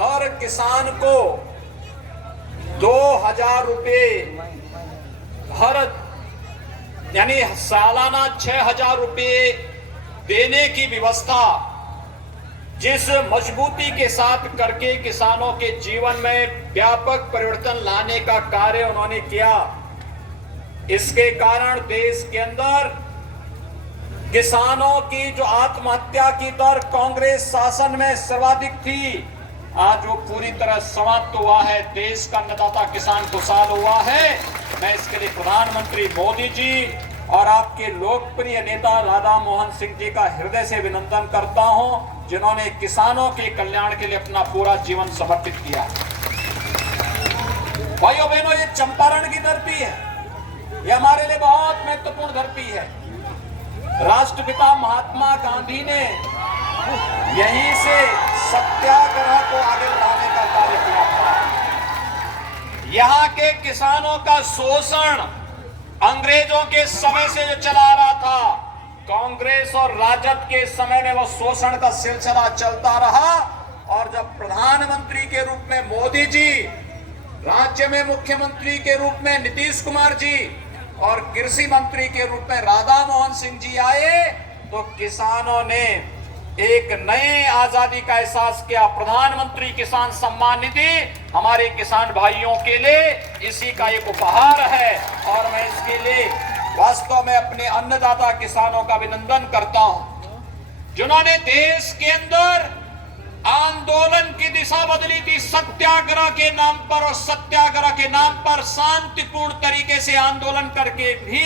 हर किसान को 2,000 रुपये हर यानी सालाना 6,000 रुपये देने की व्यवस्था जिस मजबूती के साथ करके किसानों के जीवन में व्यापक परिवर्तन लाने का कार्य उन्होंने किया, इसके कारण देश के अंदर किसानों की जो आत्महत्या की दर कांग्रेस शासन में सर्वाधिक थी, आज वो पूरी तरह समाप्त हुआ है। देश का अन्नदाता किसान खुशहाल हुआ है। मैं इसके लिए प्रधानमंत्री मोदी जी और आपके लोकप्रिय नेता राधा मोहन सिंह जी का हृदय से अभिनंदन करता हूं, जिन्होंने किसानों के कल्याण के लिए अपना पूरा जीवन समर्पित किया। भाइयों बहनों, ये चंपारण की धरती है, ये हमारे लिए बहुत महत्वपूर्ण धरती है। राष्ट्रपिता महात्मा गांधी ने यहीं से सत्याग्रह को आगे बढ़ाने का कार्य किया था। यहाँ के किसानों का शोषण अंग्रेजों के समय से जो चला रहा था, कांग्रेस और राजद के समय में वो शोषण का सिलसिला चलता रहा। और जब प्रधानमंत्री के रूप में मोदी जी, राज्य में मुख्यमंत्री के रूप में नीतीश कुमार जी और कृषि मंत्री के रूप में राधा मोहन सिंह जी आए, तो किसानों ने एक नए आजादी का एहसास किया। प्रधानमंत्री किसान सम्मान निधि हमारे किसान भाइयों के लिए इसी का एक उपहार है, और मैं इसके लिए वास्तव में अपने अन्नदाता किसानों का अभिनंदन करता हूं, जिन्होंने देश के अंदर आंदोलन की दिशा बदली थी। सत्याग्रह के नाम पर और सत्याग्रह के नाम पर शांतिपूर्ण तरीके से आंदोलन करके भी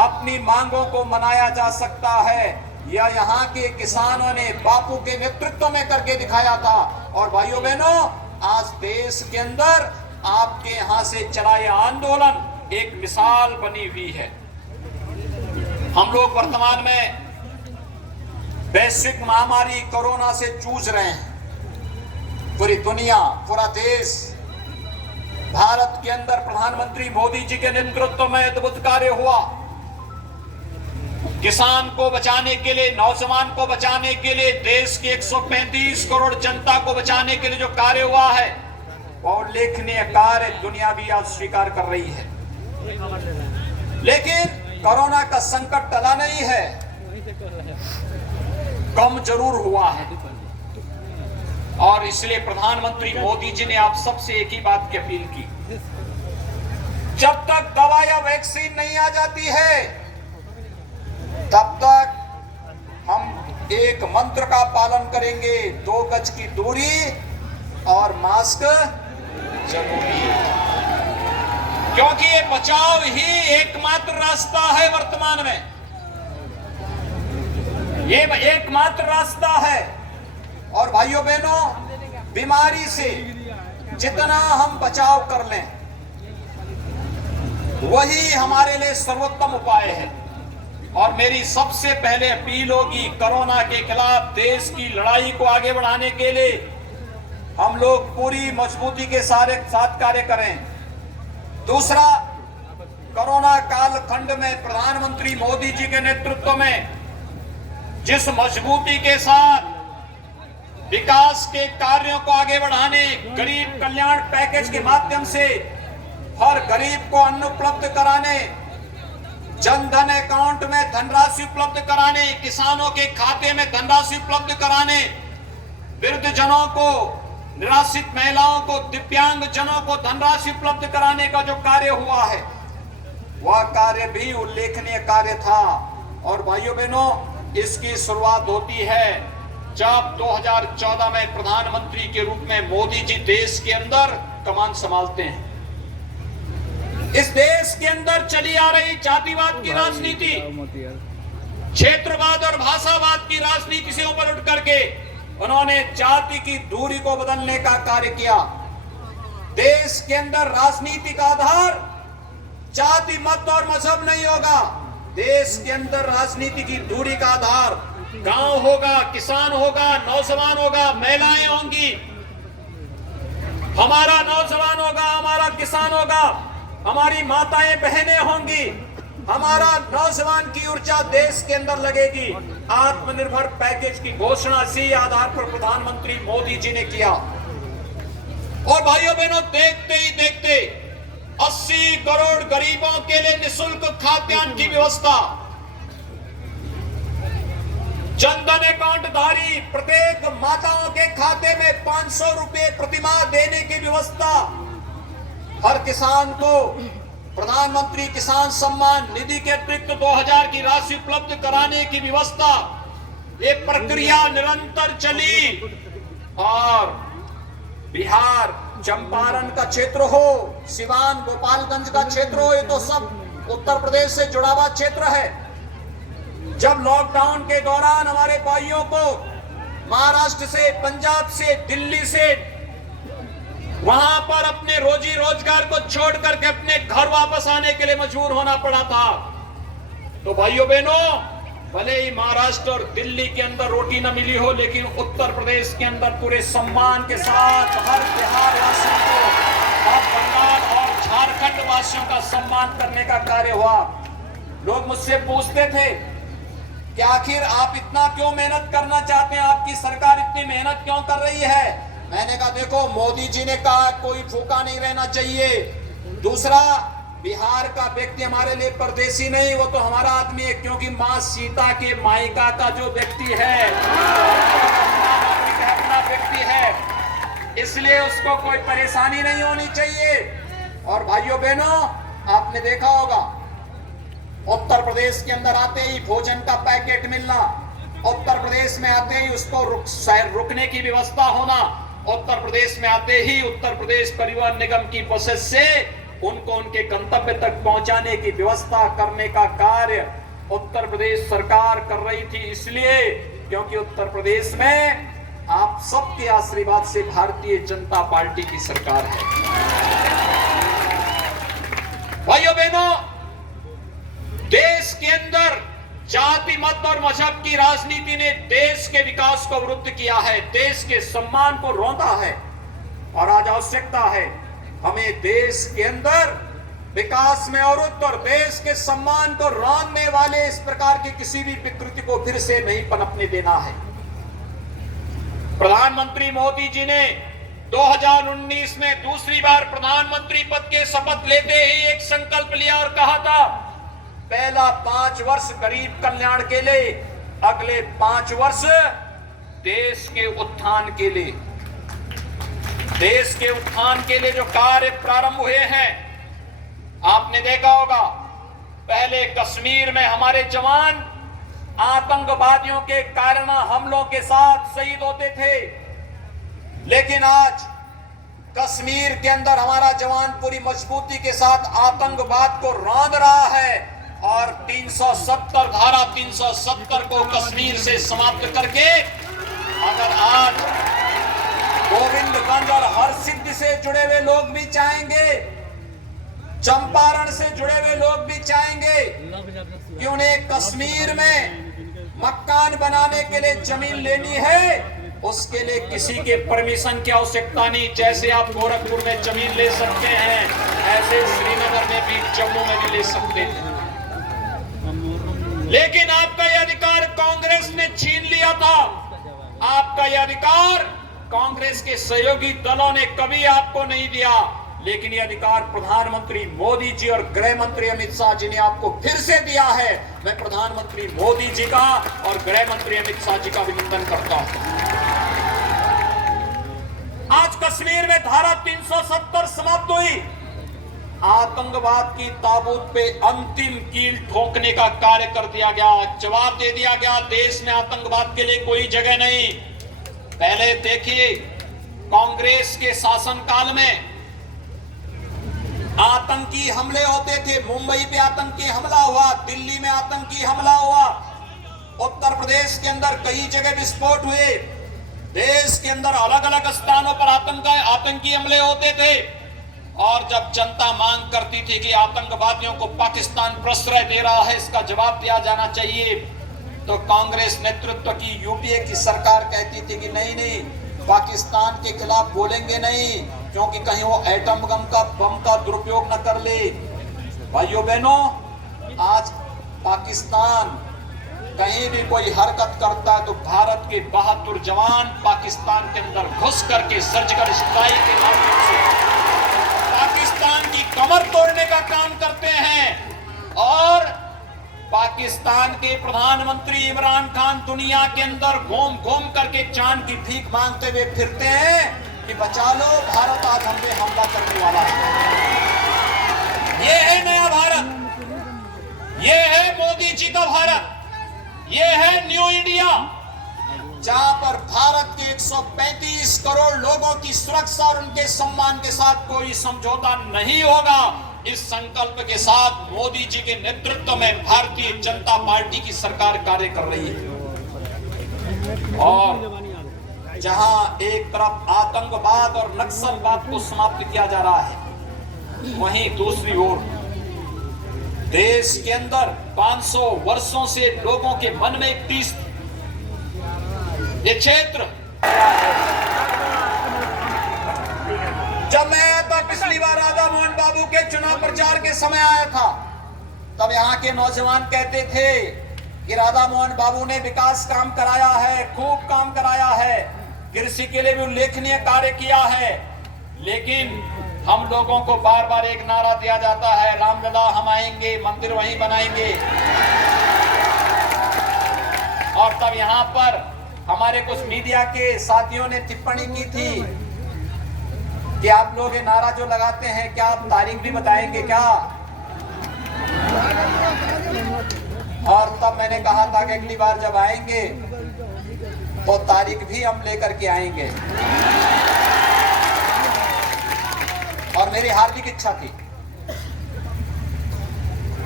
अपनी मांगों को मनाया जा सकता है। यह यहाँ के किसानों ने बापू के नेतृत्व में करके दिखाया था। और भाइयों बहनों, आज देश के अंदर आपके यहाँ से चला यह आंदोलन एक मिसाल बनी हुई है। हम लोग वर्तमान में वैश्विक महामारी कोरोना से जूझ रहे हैं। पूरी दुनिया, पूरा देश, भारत के अंदर प्रधानमंत्री मोदी जी के नेतृत्व में अद्भुत कार्य हुआ। किसान को बचाने के लिए, नौजवान को बचाने के लिए, देश की 135 करोड़ जनता को बचाने के लिए जो कार्य हुआ है, वो उल्लेखनीय कार्य दुनिया भी आज स्वीकार कर रही है। लेकिन कोरोना का संकट टला नहीं है, कम जरूर हुआ है। और इसलिए प्रधानमंत्री मोदी जी ने आप सबसे एक ही बात की अपील की, जब तक दवा या वैक्सीन नहीं आ जाती है, तब तक हम एक मंत्र का पालन करेंगे, 2 गज की दूरी और मास्क जरूरी, क्योंकि ये बचाव ही एकमात्र रास्ता है। वर्तमान में ये एकमात्र रास्ता है। और भाइयों बहनों, बीमारी से जितना हम बचाव कर लें, वही हमारे लिए सर्वोत्तम उपाय है। और मेरी सबसे पहले अपील होगी, कोरोना के खिलाफ देश की लड़ाई को आगे बढ़ाने के लिए हम लोग पूरी मजबूती के साथ कार्य करें। दूसरा, कोरोना कालखंड में प्रधानमंत्री मोदी जी के नेतृत्व में जिस मजबूती के साथ विकास के कार्यों को आगे बढ़ाने, गरीब कल्याण पैकेज के माध्यम से हर गरीब को अन्न उपलब्ध कराने, जनधन अकाउंट में धनराशि उपलब्ध कराने, किसानों के खाते में धनराशि उपलब्ध कराने, वृद्धजनों को, निराश्रित महिलाओं को, दिव्यांग जनों को धनराशि उपलब्ध कराने का जो कार्य हुआ है, वह कार्य भी उल्लेखनीय कार्य था। और भाइयों बहनों, इसकी शुरुआत होती है जब 2014 में प्रधानमंत्री के रूप में मोदी जी देश के अंदर कमान संभालते हैं। इस देश के अंदर चली आ रही जातिवाद की राजनीति, क्षेत्रवाद और भाषावाद की राजनीति से ऊपर उठ करके उन्होंने जाति की दूरी को बदलने का कार्य किया। देश के अंदर राजनीति का आधार जाति, मत और मजहब नहीं होगा। देश के अंदर राजनीति की दूरी का आधार गांव होगा, किसान होगा, नौजवान होगा, महिलाएं होंगी, हमारा नौजवान होगा, हमारा किसान होगा, हमारी माताएं बहनें होंगी, हमारा नौजवान की ऊर्जा देश के अंदर लगेगी। आत्मनिर्भर पैकेज की घोषणा इसी आधार पर प्रधानमंत्री मोदी जी ने किया। और भाइयों बहनों, देखते ही देखते 80 करोड़ गरीबों के लिए निःशुल्क खाद्यान्न की व्यवस्था, जनधन अकाउंट धारी प्रत्येक माताओं के खाते में 500 रुपए प्रतिमाह देने की व्यवस्था, हर किसान को प्रधानमंत्री किसान सम्मान निधि के अतिरिक्त 2000 की राशि उपलब्ध कराने की व्यवस्था, ये प्रक्रिया निरंतर चली। और बिहार चंपारण का क्षेत्र हो, सिवान गोपालगंज का क्षेत्र हो, ये तो सब उत्तर प्रदेश से जुड़ा हुआ क्षेत्र है। जब लॉकडाउन के दौरान हमारे भाइयों को महाराष्ट्र से, पंजाब से, दिल्ली से वहां पर अपने रोजी रोजगार को छोड़ करके अपने घर वापस आने के लिए मजबूर होना पड़ा था, तो भाइयों बहनों, भले ही महाराष्ट्र और दिल्ली के अंदर रोटी न मिली हो, लेकिन उत्तर प्रदेश के अंदर पूरे सम्मान के साथ हर बिहार वासियों को और बंगाल और झारखंड वासियों का सम्मान करने का कार्य हुआ। लोग मुझसे पूछते थे कि आखिर आप इतना क्यों मेहनत करना चाहते हैं, आपकी सरकार इतनी मेहनत क्यों कर रही है। मैंने कहा देखो, मोदी जी ने कहा कोई भूखा नहीं रहना चाहिए। दूसरा, बिहार का व्यक्ति हमारे लिए परदेसी नहीं, वो तो हमारा आदमी है, क्योंकि मां सीता के मायका का जो व्यक्ति है, अपना व्यक्ति है, इसलिए उसको कोई परेशानी नहीं होनी चाहिए। और भाइयों बहनों, आपने देखा होगा उत्तर प्रदेश के अंदर आते ही भोजन का पैकेट मिलना, उत्तर प्रदेश में आते ही उसको रुकने की व्यवस्था होना, उत्तर प्रदेश में आते ही उत्तर प्रदेश परिवहन निगम की बसेस से उनको उनके गंतव्य तक पहुंचाने की व्यवस्था करने का कार्य उत्तर प्रदेश सरकार कर रही थी, इसलिए क्योंकि उत्तर प्रदेश में आप सबके आशीर्वाद से भारतीय जनता पार्टी की सरकार है। भाइयों बहनों, देश के अंदर जाति, मत और मजहब की राजनीति ने देश के विकास को अवरुद्ध किया है, देश के सम्मान को रौंदा है। और आज आवश्यकता है हमें देश के अंदर विकास में अवरुद्ध और देश के सम्मान को रौंदने वाले इस प्रकार की किसी भी विकृति को फिर से नहीं पनपने देना है। प्रधानमंत्री मोदी जी ने 2019 में दूसरी बार प्रधानमंत्री पद के शपथ लेते ही एक संकल्प लिया और कहा था, पहला 5 वर्ष गरीब कल्याण के लिए, अगले 5 वर्ष देश के उत्थान के लिए। देश के उत्थान के लिए जो कार्य प्रारंभ हुए हैं, आपने देखा होगा, पहले कश्मीर में हमारे जवान आतंकवादियों के कारण हमलों के साथ शहीद होते थे, लेकिन आज कश्मीर के अंदर हमारा जवान पूरी मजबूती के साथ आतंकवाद को रौंद रहा है और 370 धारा 370 को कश्मीर से समाप्त करके, अगर आज गोविंदगंज और हरसिद्धि से जुड़े हुए लोग भी चाहेंगे, चंपारण से जुड़े हुए लोग भी चाहेंगे कि उन्हें कश्मीर में मकान बनाने के लिए जमीन लेनी है, उसके लिए किसी के परमिशन की आवश्यकता नहीं। जैसे आप गोरखपुर में जमीन ले सकते हैं, ऐसे श्रीनगर में भी, जम्मू में भी ले सकते हैं। लेकिन आपका यह अधिकार कांग्रेस ने छीन लिया था। आपका यह अधिकार कांग्रेस के सहयोगी दलों ने कभी आपको नहीं दिया, लेकिन यह अधिकार प्रधानमंत्री मोदी जी और गृह मंत्री अमित शाह जी ने आपको फिर से दिया है। मैं प्रधानमंत्री मोदी जी का और गृह मंत्री अमित शाह जी का अभिनंदन करता हूं। आज कश्मीर में धारा 370 समाप्त हुई, आतंकवाद की ताबूत पे अंतिम कील ठोकने का कार्य कर दिया गया, जवाब दे दिया गया, देश में आतंकवाद के लिए कोई जगह नहीं। पहले देखिए, कांग्रेस के शासनकाल में आतंकी हमले होते थे, मुंबई पे आतंकी हमला हुआ, दिल्ली में आतंकी हमला हुआ, उत्तर प्रदेश के अंदर कई जगह विस्फोट हुए, देश के अंदर अलग अलग स्थानों पर आतंकी हमले होते थे। और जब जनता मांग करती थी कि आतंकवादियों को पाकिस्तान प्रश्रय दे रहा है, इसका जवाब दिया जाना चाहिए, तो कांग्रेस नेतृत्व की यूपीए की सरकार कहती थी कि नहीं नहीं, पाकिस्तान के खिलाफ बोलेंगे नहीं, क्योंकि कहीं वो एटम बम का दुरुपयोग न कर ले। भाइयों बहनों, आज पाकिस्तान कहीं भी कोई हरकत करता है तो भारत के 72 जवान पाकिस्तान के अंदर घुस करके सर्जिकल स्ट्राइक के माध्यम से पाकिस्तान की कमर तोड़ने का काम करते हैं। और पाकिस्तान के प्रधानमंत्री इमरान खान दुनिया के अंदर घूम घूम करके चांद की भीख मांगते हुए फिरते हैं कि बचा लो, भारत आज हम पे हमला करने वाला है। ये है नया भारत, ये है मोदी जी का भारत, ये है न्यू इंडिया, जहां पर भारत के 135 करोड़ लोगों की सुरक्षा और उनके सम्मान के साथ कोई समझौता नहीं होगा। इस संकल्प के साथ मोदी जी के नेतृत्व में भारतीय जनता पार्टी की सरकार कार्य कर रही है। और जहां एक तरफ आतंकवाद और नक्सलवाद को समाप्त किया जा रहा है, वहीं दूसरी ओर देश के अंदर 500 वर्षों से लोगों के मन में एक तीस ये क्षेत्र। जब मैं आया था पिछली बार राधा मोहन बाबू के चुनाव प्रचार के समय आया था, तब यहाँ के नौजवान कहते थे कि राधा मोहन बाबू ने विकास काम कराया है, खूब काम कराया है, कृषि के लिए भी उल्लेखनीय कार्य किया है। लेकिन हम लोगों को बार बार एक नारा दिया जाता है, रामलला हम आएंगे, मंदिर वहीं बनाएंगे। और तब यहाँ पर हमारे कुछ मीडिया के साथियों ने टिप्पणी की थी कि आप लोग ये नारा जो लगाते हैं, क्या आप तारीख भी बताएंगे क्या? और तब मैंने कहा था कि अगली बार जब आएंगे तो तारीख भी हम लेकर के आएंगे। और मेरी हार्दिक इच्छा थी,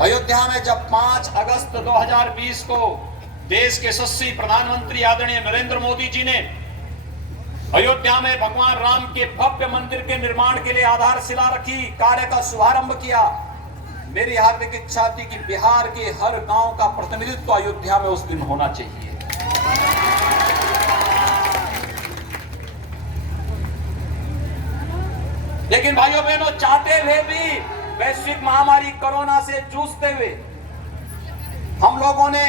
अयोध्या में जब 5 अगस्त 2020 को देश के यशस्वी प्रधानमंत्री आदरणीय नरेंद्र मोदी जी ने अयोध्या में भगवान राम के भव्य मंदिर के निर्माण के लिए आधारशिला रखी, कार्य का शुभारंभ किया, मेरी हार्दिक इच्छा थी कि बिहार के हर गांव का प्रतिनिधित्व अयोध्या में उस दिन होना चाहिए। लेकिन भाइयों बहनों, चाहते हुए भी वैश्विक महामारी कोरोना से जूझते हुए हम लोगों ने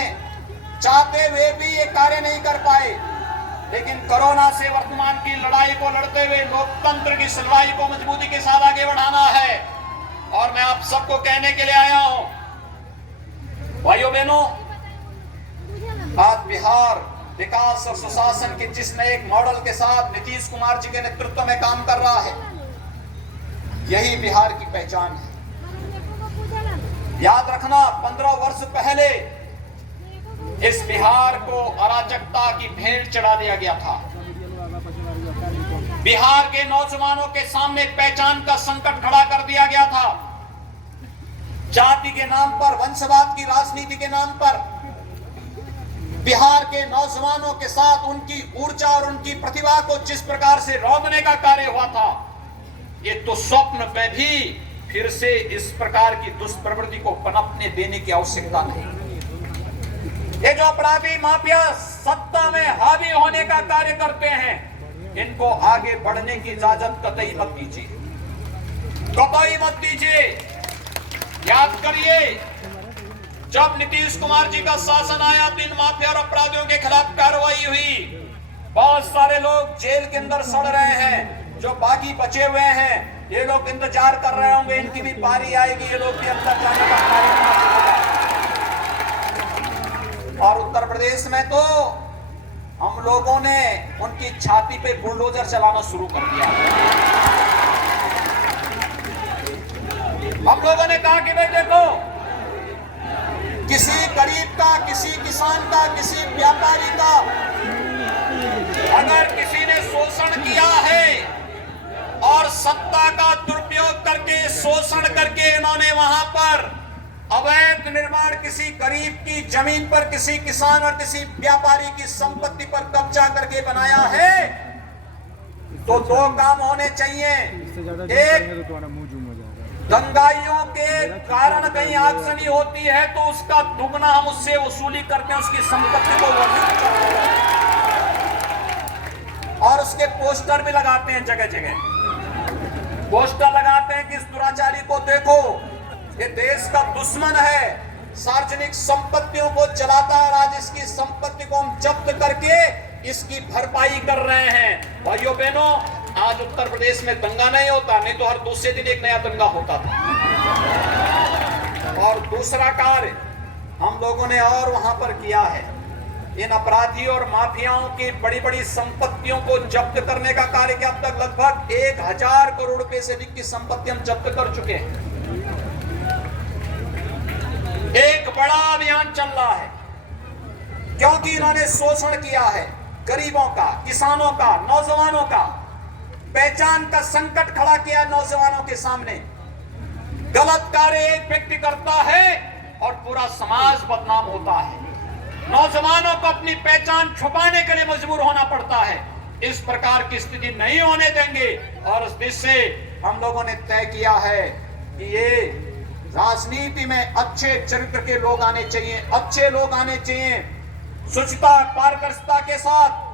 चाहते हुए भी ये कार्य नहीं कर पाए। लेकिन कोरोना से वर्तमान की लड़ाई को लड़ते हुए लोकतंत्र की लड़ाई को मजबूती के साथ आगे बढ़ाना है। और मैं आप सबको कहने के लिए आया हूं, भाइयों बहनों, आज बिहार विकास और सुशासन के जिस नए एक मॉडल के साथ नीतीश कुमार जी के नेतृत्व में काम कर रहा है, यही बिहार की पहचान है। याद रखना, 15 वर्ष पहले इस बिहार को अराजकता की भेंट चढ़ा दिया गया था। बिहार के नौजवानों के सामने पहचान का संकट खड़ा कर दिया गया था। जाति के नाम पर, वंशवाद की राजनीति के नाम पर बिहार के नौजवानों के साथ उनकी ऊर्जा और उनकी प्रतिभा को जिस प्रकार से रौंदने का कार्य हुआ था, ये तो स्वप्न में भी फिर से इस प्रकार की दुष्प्रवृत्ति को पनपने देने की आवश्यकता नहीं। ये जो अपराधी माफिया सत्ता में हावी होने का कार्य करते हैं, इनको आगे बढ़ने की इजाजत कतई मत दीजिए, कतई मत दीजिए। याद करिए, जब नीतीश कुमार जी का शासन आया, 3 माफिया और अपराधियों के खिलाफ कार्रवाई हुई, बहुत सारे लोग जेल के अंदर सड़ रहे हैं। जो बाकी बचे हुए हैं, ये लोग इंतजार कर रहे होंगे, इनकी भी बारी आएगी, ये लोग भी अंदर जाने का कार्यक्रम। और उत्तर प्रदेश में तो हम लोगों ने उनकी छाती पे बुलडोजर चलाना शुरू कर दिया। हम लोगों ने कहा कि भाई देखो, किसी गरीब का, किसी किसान का, किसी व्यापारी का अगर किसी ने शोषण किया है और सत्ता का दुरुपयोग करके, शोषण करके इन्होंने वहां पर अवैध निर्माण किसी गरीब की जमीन पर, किसी किसान और किसी व्यापारी की संपत्ति पर कब्जा करके बनाया है, तो 2 काम होने चाहिए। एक, दंगाइयों के कारण कहीं आगजनी होती है तो उसका दुगना हम उससे वसूली करते हैं, उसकी संपत्ति को वर्जित करते हैं और उसके पोस्टर भी लगाते हैं, जगह जगह पोस्टर लगाते हैं कि इस दुराचारी को देखो, ये देश का दुश्मन है, सार्वजनिक संपत्तियों को जलाता है और आज इसकी संपत्ति को हम जब्त करके इसकी भरपाई कर रहे हैं। भाइयों बहनों, आज उत्तर प्रदेश में दंगा नहीं होता, नहीं तो हर दूसरे दिन एक नया दंगा होता था। और दूसरा कार्य हम लोगों ने और वहां पर किया है, इन अपराधियों और माफियाओं की बड़ी बड़ी संपत्तियों को जब्त करने का कार्य कि अब तक लगभग 1000 करोड़ रुपए से अधिक की संपत्ति हम जब्त कर चुके हैं। एक बड़ा अभियान चल रहा है क्योंकि इन्होंने शोषण किया है गरीबों का, किसानों का, नौजवानों का, पहचान का संकट खड़ा किया नौजवानों के सामने। गलत कार्य एक व्यक्ति करता है और पूरा समाज बदनाम होता है। नौजवानों को अपनी पहचान छुपाने के लिए मजबूर होना पड़ता है। इस प्रकार की स्थिति नहीं होने देंगे और इस देश से हम लोगों ने तय किया है कि ये राजनीति में अच्छे चरित्र के लोग आने चाहिए, अच्छे लोग आने चाहिए, शुचिता पारदर्शिता के साथ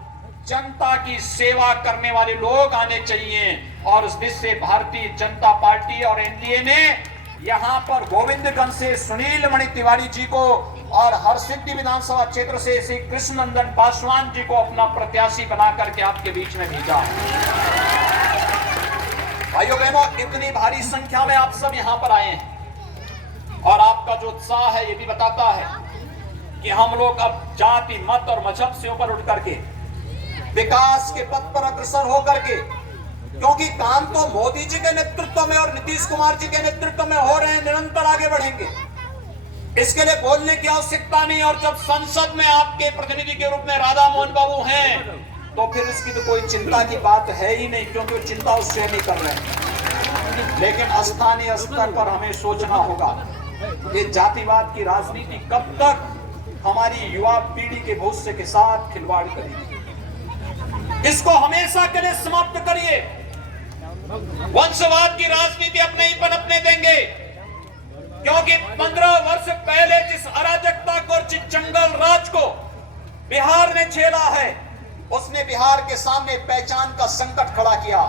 जनता की सेवा करने वाले लोग आने चाहिए। और इस देश से भारतीय जनता पार्टी और एनडीए ने यहां पर गोविंदगंज से सुनील मणि तिवारी जी को और हरसिद्धि विधानसभा क्षेत्र से श्री कृष्ण नंदन पासवान जी को अपना प्रत्याशी बना करके आपके बीच में भेजा। भाइयों बहनों, इतनी भारी संख्या में आप सब यहां पर आए हैं और आपका जो उत्साह है ये भी बताता है कि हम लोग अब जाति, मत और मजहब से ऊपर उठ करके विकास के पथ पर अग्रसर होकर के, क्योंकि काम तो मोदी जी के नेतृत्व में और नीतीश कुमार जी के नेतृत्व में हो रहे हैं, निरंतर आगे बढ़ेंगे। इसके लिए बोलने की आवश्यकता नहीं। और जब संसद में आपके प्रतिनिधि के रूप में राधा मोहन बाबू हैं तो फिर इसकी तो कोई चिंता की बात है ही नहीं, क्योंकि चिंता उससे नहीं कर रहे हैं। लेकिन स्थानीय स्तर पर हमें सोचना होगा ये जातिवाद की राजनीति कब तक हमारी युवा पीढ़ी के भविष्य के साथ खिलवाड़ करेगी। इसको हमेशा के लिए समाप्त करिए। वंशवाद की राजनीति अब नहीं पनपने देंगे, क्योंकि 15 वर्ष पहले जिस अराजकता को, जिस जंगल राज को बिहार ने झेला है, उसने बिहार के सामने पहचान का संकट खड़ा किया।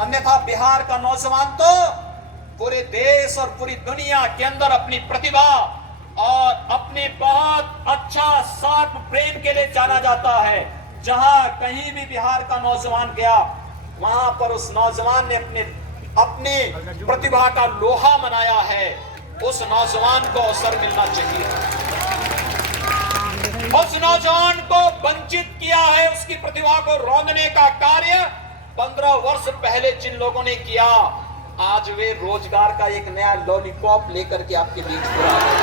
अन्यथा बिहार का नौजवान तो पूरे देश और पूरी दुनिया के अंदर अपनी प्रतिभा और अपने बहुत अच्छा साफ प्रेम के लिए जाना जाता है। जहां कहीं भी बिहार का नौजवान गया, वहां पर उस नौजवान ने अपने प्रतिभा का लोहा मनाया है। उस नौजवान को अवसर मिलना चाहिए। उस नौजवान को वंचित किया है, उसकी प्रतिभा को रौंदने का कार्य 15 वर्ष पहले जिन लोगों ने किया, आज वे रोजगार का एक नया लॉलीपॉप लेकर के आपके बीच में आ गए।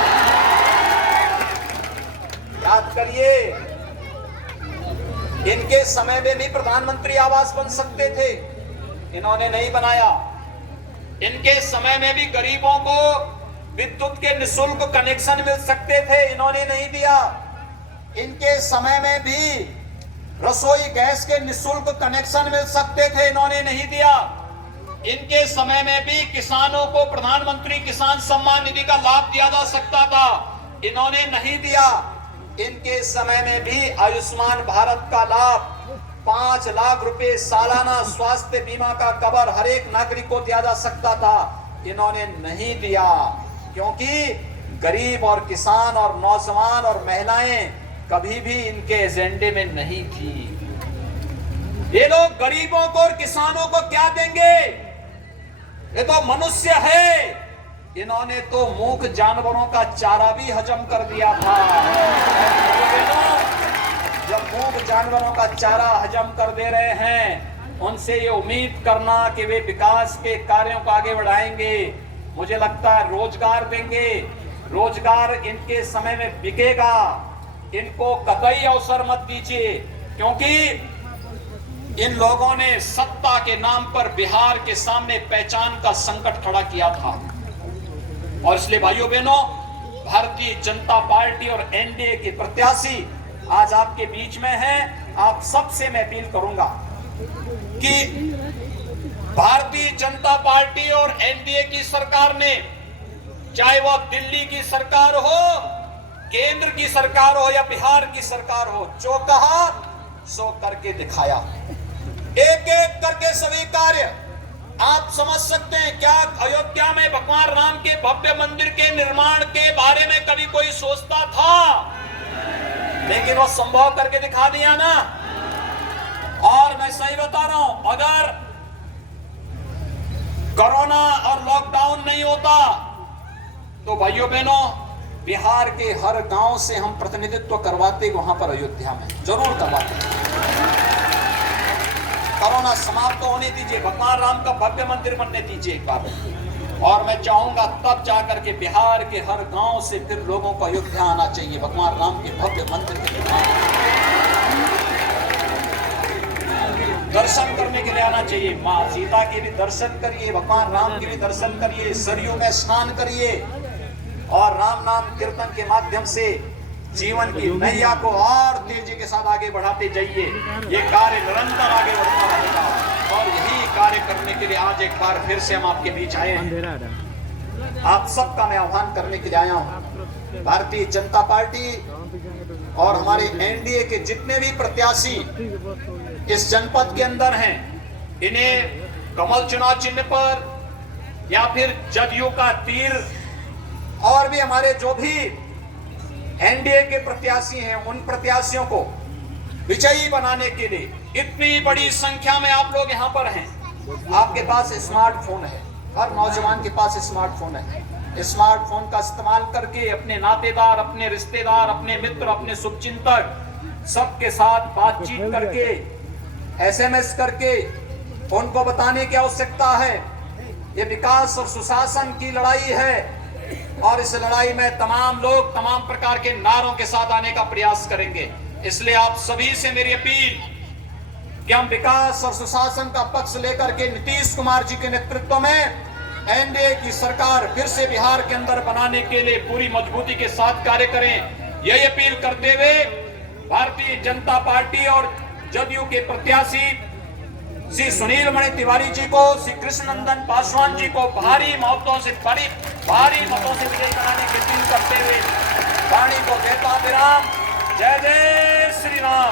याद करिए, इनके समय में भी प्रधानमंत्री आवास बन सकते थे, इन्होंने नहीं बनाया। इनके समय में भी गरीबों को विद्युत के निःशुल्क कनेक्शन मिल सकते थे, इन्होंने नहीं दिया। इनके समय में भी रसोई गैस के निःशुल्क कनेक्शन मिल सकते थे, इन्होंने नहीं दिया। इनके समय में भी किसानों को प्रधानमंत्री किसान सम्मान निधि का लाभ दिया जा सकता था, इन्होंने नहीं दिया। इनके समय में भी आयुष्मान भारत का लाभ 5 लाख रुपए सालाना स्वास्थ्य बीमा का कवर हर एक नागरिक को दिया जा सकता था, इन्होंने नहीं दिया। क्योंकि गरीब और किसान और नौजवान और महिलाएं कभी भी इनके एजेंडे में नहीं थी। ये लोग गरीबों को और किसानों को क्या देंगे? ये तो मनुष्य है। इन्होंने तो मूक जानवरों का चारा भी हजम कर दिया था। जब मूक जानवरों का चारा हजम कर दे रहे हैं, उनसे ये उम्मीद करना कि वे विकास के कार्यों को आगे बढ़ाएंगे, मुझे लगता है रोजगार देंगे, रोजगार इनके समय में बिकेगा। इनको कतई अवसर मत दीजिए, क्योंकि इन लोगों ने सत्ता के नाम पर बिहार के सामने पहचान का संकट खड़ा किया था। और इसलिए भाइयों बहनों, भारतीय जनता पार्टी और एनडीए के प्रत्याशी आज आपके बीच में हैं। आप सबसे मैं अपील करूंगा कि भारतीय जनता पार्टी और एनडीए की सरकार ने, चाहे वह दिल्ली की सरकार हो, केंद्र की सरकार हो या बिहार की सरकार हो, जो कहा सो करके दिखाया। एक एक करके सभी कार्य आप समझ सकते हैं क्या अयोध्या में भगवान राम के भव्य मंदिर के निर्माण के बारे में कभी कोई सोचता था? लेकिन वो संभव करके दिखा दिया ना। और मैं सही बता रहा हूं, अगर कोरोना और लॉकडाउन नहीं होता तो भाइयों बहनों, बिहार के हर गांव से हम प्रतिनिधित्व करवाते वहां पर अयोध्या में, जरूर करवाते। कोरोना समाप्त तो होने दीजिए, भगवान राम का भव्य मंदिर बनने दीजिए एक बार। और मैं चाहूंगा तब जाकर के बिहार के हर गांव से फिर लोगों को अयोध्या आना चाहिए, भगवान राम के भव्य मंदिर के दर्शन करने के लिए आना चाहिए। माँ सीता के भी दर्शन करिए, भगवान राम के भी दर्शन करिए, सरयू में स्नान करिए और राम नाम कीर्तन के माध्यम से जीवन की नैया को और तेजी के साथ आगे बढ़ाते जाइए। ये कार्य निरंतर आगे बढ़ता रहेगा और यही कार्य करने के लिए आज एक बार फिर से हम आपके बीच आए हैं। आप सबका मैं आह्वान करने के लिए आया हूं। भारतीय जनता पार्टी और हमारे एनडीए के जितने भी प्रत्याशी इस जनपद के अंदर हैं, इन्हें कमल चुनाव चिन्ह पर या फिर जदयू का तीर और भी हमारे जो भी एनडीए के प्रत्याशी हैं, उन प्रत्याशियों को विजयी बनाने के लिए इतनी बड़ी संख्या में आप लोग यहां पर हैं। आपके पास स्मार्टफोन है, हर नौजवान के पास स्मार्टफोन है। स्मार्टफोन का इस्तेमाल करके अपने नातेदार, अपने रिश्तेदार, अपने मित्र, अपने शुभचिंतक सबके साथ बातचीत करके, एसएमएस करके उनको बताने की आवश्यकता है ये विकास और सुशासन की लड़ाई है और इस लड़ाई में तमाम लोग तमाम प्रकार के नारों के साथ आने का प्रयास करेंगे। इसलिए आप सभी से मेरी अपील कि हम विकास और सुशासन का पक्ष लेकर के नीतीश कुमार जी के नेतृत्व में एनडीए की सरकार फिर से बिहार के अंदर बनाने के लिए पूरी मजबूती के साथ कार्य करें। यही अपील करते हुए भारतीय जनता पार्टी और जदयू के प्रत्याशी श्री सुनील मणि तिवारी जी को, श्री कृष्ण नंदन पासवान जी को भारी मतों से विजयी बनाने की अपील करते हुए वाणी को देता विराम। जय जय श्री राम।